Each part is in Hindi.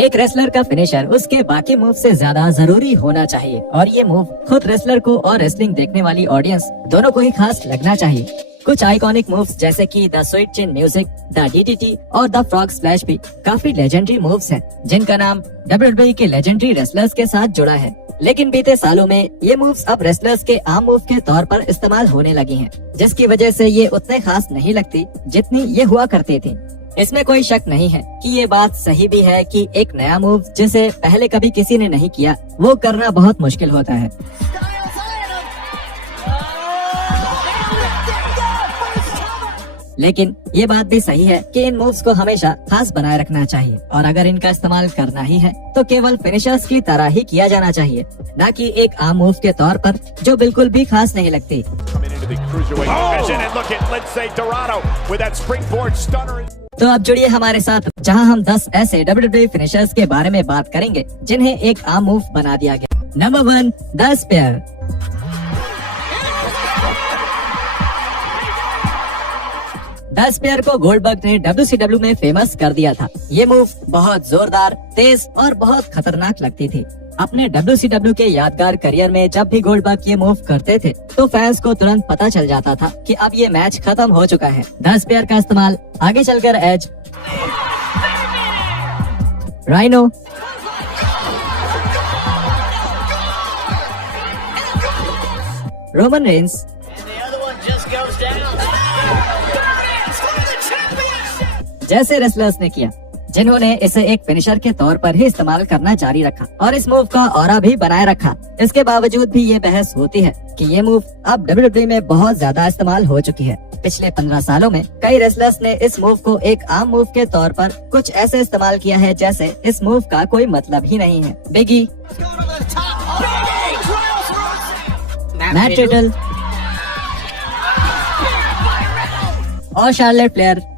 एक रेसलर का फिनिशर उसके बाकी मूव से ज्यादा जरूरी होना चाहिए और ये मूव खुद रेसलर को और रेसलिंग देखने वाली ऑडियंस दोनों को ही खास लगना चाहिए। कुछ आइकॉनिक मूव्स जैसे कि the sweet chin music, the DDT और द फ्रॉग स्प्लैश भी काफी लेजेंडरी मूव्स हैं, जिनका नाम WWE के लेजेंडरी रेसलर्स के साथ जुड़ा है। लेकिन बीते सालों में ये मूव्स अब रेसलर्स के आम मूव के तौर पर इस्तेमाल होने लगी हैं, जिसकी वजह से ये उतने खास नहीं लगती जितनी ये हुआ करती थी। इसमें कोई शक नहीं है कि ये बात सही भी है कि एक नया मूव जिसे पहले कभी किसी ने नहीं किया वो करना बहुत मुश्किल होता है। लेकिन ये बात भी सही है कि इन मूव्स को हमेशा खास बनाए रखना चाहिए और अगर इनका इस्तेमाल करना ही है तो केवल फिनिशर्स की तरह ही किया जाना चाहिए, न कि एक आम मूव के तौर पर जो बिल्कुल भी खास नहीं लगती। तो अब जुड़िए हमारे साथ जहां हम 10 ऐसे WWE फिनिशर्स के बारे में बात करेंगे जिन्हें एक आम मूव बना दिया गया। Number 1, the spear. The spear को गोल्डबर्ग ने WCW में फेमस कर दिया था। ये मूव बहुत जोरदार, तेज और बहुत खतरनाक लगती थी। अपने WCW के यादगार करियर में जब भी गोल्डबर्ग ये मूव करते थे तो फैंस को तुरंत पता चल जाता था कि अब ये मैच खत्म हो चुका है। द स्पेयर का इस्तेमाल आगे चलकर एज, राइनो, रोमन रेंस जैसे रेसलर्स ने किया, जिन्होंने इसे एक फिनिशर के तौर पर ही इस्तेमाल करना जारी रखा और इस मूव का ऑरा भी बनाए रखा। इसके बावजूद भी ये बहस होती है कि ये मूव अब WWE में बहुत ज्यादा इस्तेमाल हो चुकी है। पिछले 15 सालों में कई रेसलर्स ने इस मूव को एक आम मूव के तौर पर कुछ ऐसे इस्तेमाल किया है जैसे इस मूव का कोई मतलब ही नहीं है। बिगी, मैट रिडल और शार्लेट फ्लेयर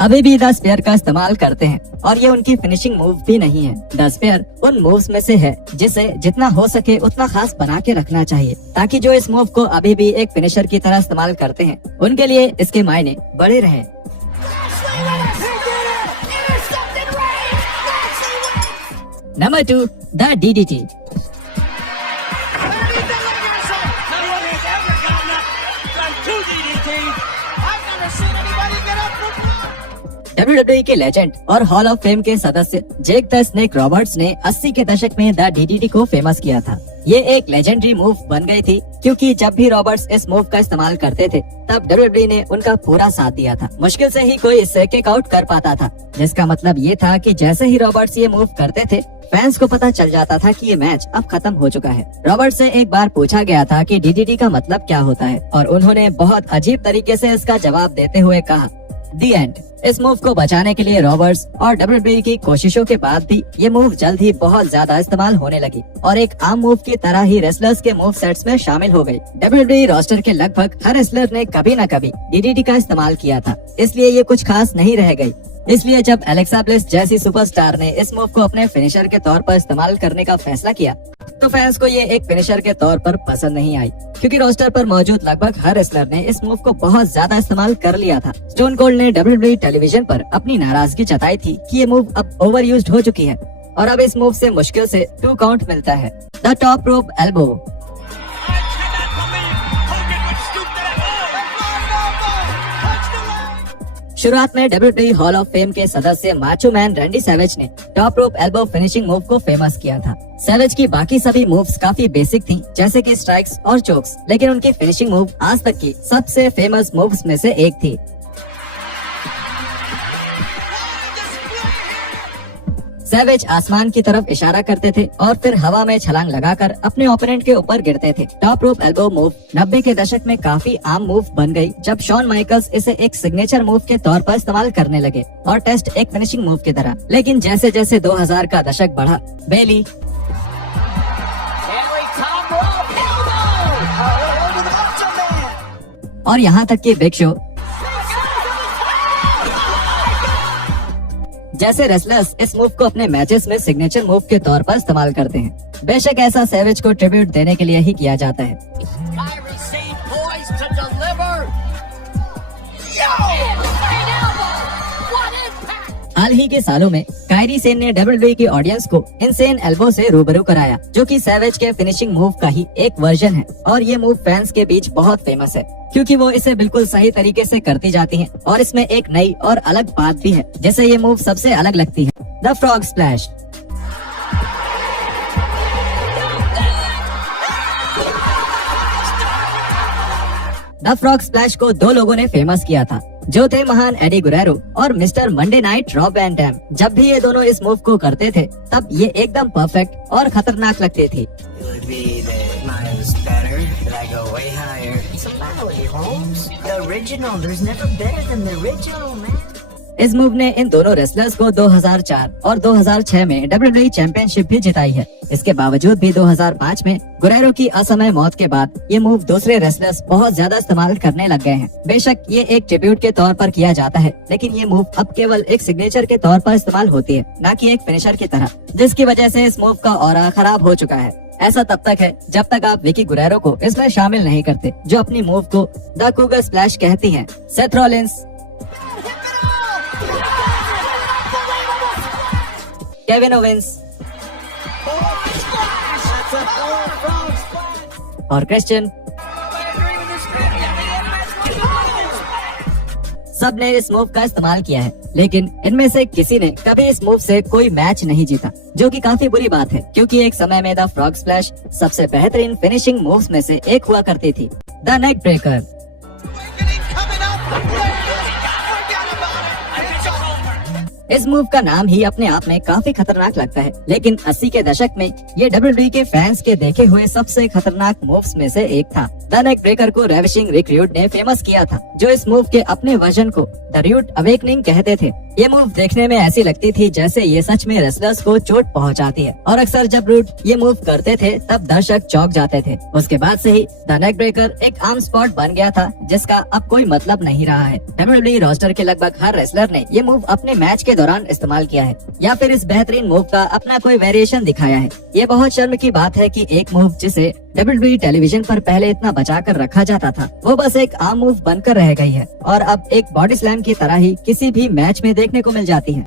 अभी भी द स्पेयर का इस्तेमाल करते हैं और ये उनकी फिनिशिंग मूव भी नहीं है। द स्पेयर उन मूव्स में से है जिसे जितना हो सके उतना खास बना के रखना चाहिए ताकि जो इस मूव को अभी भी एक फिनिशर की तरह इस्तेमाल करते हैं उनके लिए इसके मायने बड़े रहें। Number 2, the DDT. WWE के लेजेंड और हॉल ऑफ फेम के सदस्य जेक द स्नेक रॉबर्ट्स ने 80 के दशक में द डीडीटी को फेमस किया था। ये एक लेजेंडरी मूव बन गई थी क्योंकि जब भी रॉबर्ट्स इस मूव का इस्तेमाल करते थे तब WWE ने उनका पूरा साथ दिया था। मुश्किल से ही कोई इससे किक आउट कर पाता था, जिसका मतलब ये था कि जैसे ही रॉबर्ट्स ये मूव करते थे फैंस को पता चल जाता था कि ये मैच अब खत्म हो चुका है। रॉबर्ट से एक बार पूछा गया था कि डीडीटी का मतलब क्या होता है और उन्होंने बहुत अजीब तरीके से इसका जवाब देते हुए कहा, दी एंड। इस मूव को बचाने के लिए रॉबर्ट्स और WWE की कोशिशों के बाद भी ये मूव जल्द ही बहुत ज्यादा इस्तेमाल होने लगी और एक आम मूव की तरह ही रेसलर्स के मूव सेट्स में शामिल हो गई। WWE रोस्टर के लगभग हर रेसलर ने कभी न कभी डीडीटी का इस्तेमाल किया था, इसलिए ये कुछ खास नहीं रह गई। इसलिए जब एलेक्सा ब्लिस जैसी सुपरस्टार ने इस मूव को अपने फिनिशर के तौर पर इस्तेमाल करने का फैसला किया तो फैंस को ये एक फिनिशर के तौर पर पसंद नहीं आई, क्योंकि रोस्टर पर मौजूद लगभग हर रेसलर ने इस मूव को बहुत ज्यादा इस्तेमाल कर लिया था। स्टोन कोल्ड ने WWE टेलीविजन पर अपनी नाराजगी जताई थी कि ये मूव अब ओवर यूज्ड हो चुकी है और अब इस मूव से मुश्किल से 2 काउंट मिलता है। The top rope elbow. शुरुआत में WWE हॉल ऑफ फेम के सदस्य माचो मैन रैंडी सैवेज ने top rope elbow finishing move को फेमस किया था। सैवेज की बाकी सभी मूव्स काफी बेसिक थीं, जैसे कि स्ट्राइक्स और चोक्स, लेकिन उनकी फिनिशिंग मूव आज तक की सबसे फेमस मूव्स में से एक थी। सैवेज आसमान की तरफ इशारा करते थे और फिर हवा में छलांग लगाकर अपने ओपोनेंट के ऊपर गिरते थे। टॉप रोप एल्बो मूव 90 के दशक में काफी आम मूव बन गई जब शॉन माइकल्स इसे एक सिग्नेचर मूव के तौर पर इस्तेमाल करने लगे और टेस्ट एक फिनिशिंग मूव की तरह। लेकिन जैसे जैसे 2000 का दशक बढ़ा, बेली, और यहाँ तक कि बिग शो जैसे रेसलर्स इस मूव को अपने मैचेस में सिग्नेचर मूव के तौर पर इस्तेमाल करते हैं। बेशक ऐसा सैवेज को ट्रिब्यूट देने के लिए ही किया जाता है। हाल ही के सालों में कायरी सेन ने WWE की ऑडियंस को इनसेन एल्बो से रूबरू कराया, जो कि सैवेज के फिनिशिंग मूव का ही एक वर्जन है और ये मूव फैंस के बीच बहुत फेमस है क्योंकि वो इसे बिल्कुल सही तरीके से करती जाती हैं और इसमें एक नई और अलग बात भी है, जैसे ये मूव सबसे अलग लगती है, the frog splash. The frog splash को दो लोगों ने फेमस किया था, जो थे महान एडी गुरेरो और Mister Monday Night Rob Van Dam. जब भी ये दोनों इस मूव को करते थे तब ये एकदम परफेक्ट और खतरनाक लगती थी। इस मूव ने इन दोनों रेसलर्स को 2004 और 2006 में WWE चैंपियनशिप भी जिताई है। इसके बावजूद भी 2005 में गुरेरो की असमय मौत के बाद ये मूव दूसरे रेसलर्स बहुत ज्यादा इस्तेमाल करने लग गए हैं। बेशक ये एक ट्रिब्यूट के तौर पर किया जाता है, लेकिन ये मूव अब केवल एक सिग्नेचर के तौर पर इस्तेमाल होती है, न कि एक फिनिशर की तरह, जिसकी वजह से इस मूव का ऑरा खराब हो चुका है। ऐसा तब तक है जब तक आप विकी गुरेरो को इसमें शामिल नहीं करते, जो अपनी मूव को द कूगर स्प्लैश कहती हैं। सेथ रॉलिंस, केविन ओवेंस और क्रिश्चियन, सब ने इस मूव का इस्तेमाल किया है, लेकिन इनमें से किसी ने कभी इस मूव से कोई मैच नहीं जीता, जो कि काफी बुरी बात है क्योंकि एक समय में द फ्रॉग स्प्लैश सबसे बेहतरीन फिनिशिंग मूव्स में से एक हुआ करती थी। द नेक ब्रेकर, इस मूव का नाम ही अपने आप में काफी खतरनाक लगता है, लेकिन 80 के दशक में ये WWE के फैंस के देखे हुए सबसे खतरनाक मूव्स में से एक था। द नेक ब्रेकर को रेविशिंग रिक रूड ने फेमस किया था, जो इस मूव के अपने वर्जन को द रूड अवेकनिंग कहते थे। ये मूव देखने में ऐसी लगती थी जैसे ये सच में रेसलर्स को चोट पहुंचाती है, और अक्सर जब रूड ये मूव करते थे तब दर्शक चौंक जाते थे। उसके बाद से ही द नेक ब्रेकर एक आम स्पॉट बन गया था, जिसका अब कोई मतलब नहीं रहा है। WWE रोस्टर के लगभग हर रेसलर ने ये मूव अपने मैच के दौरान इस्तेमाल किया है या फिर इस बेहतरीन मूव का अपना कोई वेरिएशन दिखाया है। ये बहुत शर्म की बात है कि एक मूव जिसे WWE टेलीविजन पर पहले इतना बचा कर रखा जाता था, वो बस एक आम मूव बनकर रह गई है और अब एक बॉडी स्लैम की तरह ही किसी भी मैच में देखने को मिल जाती है।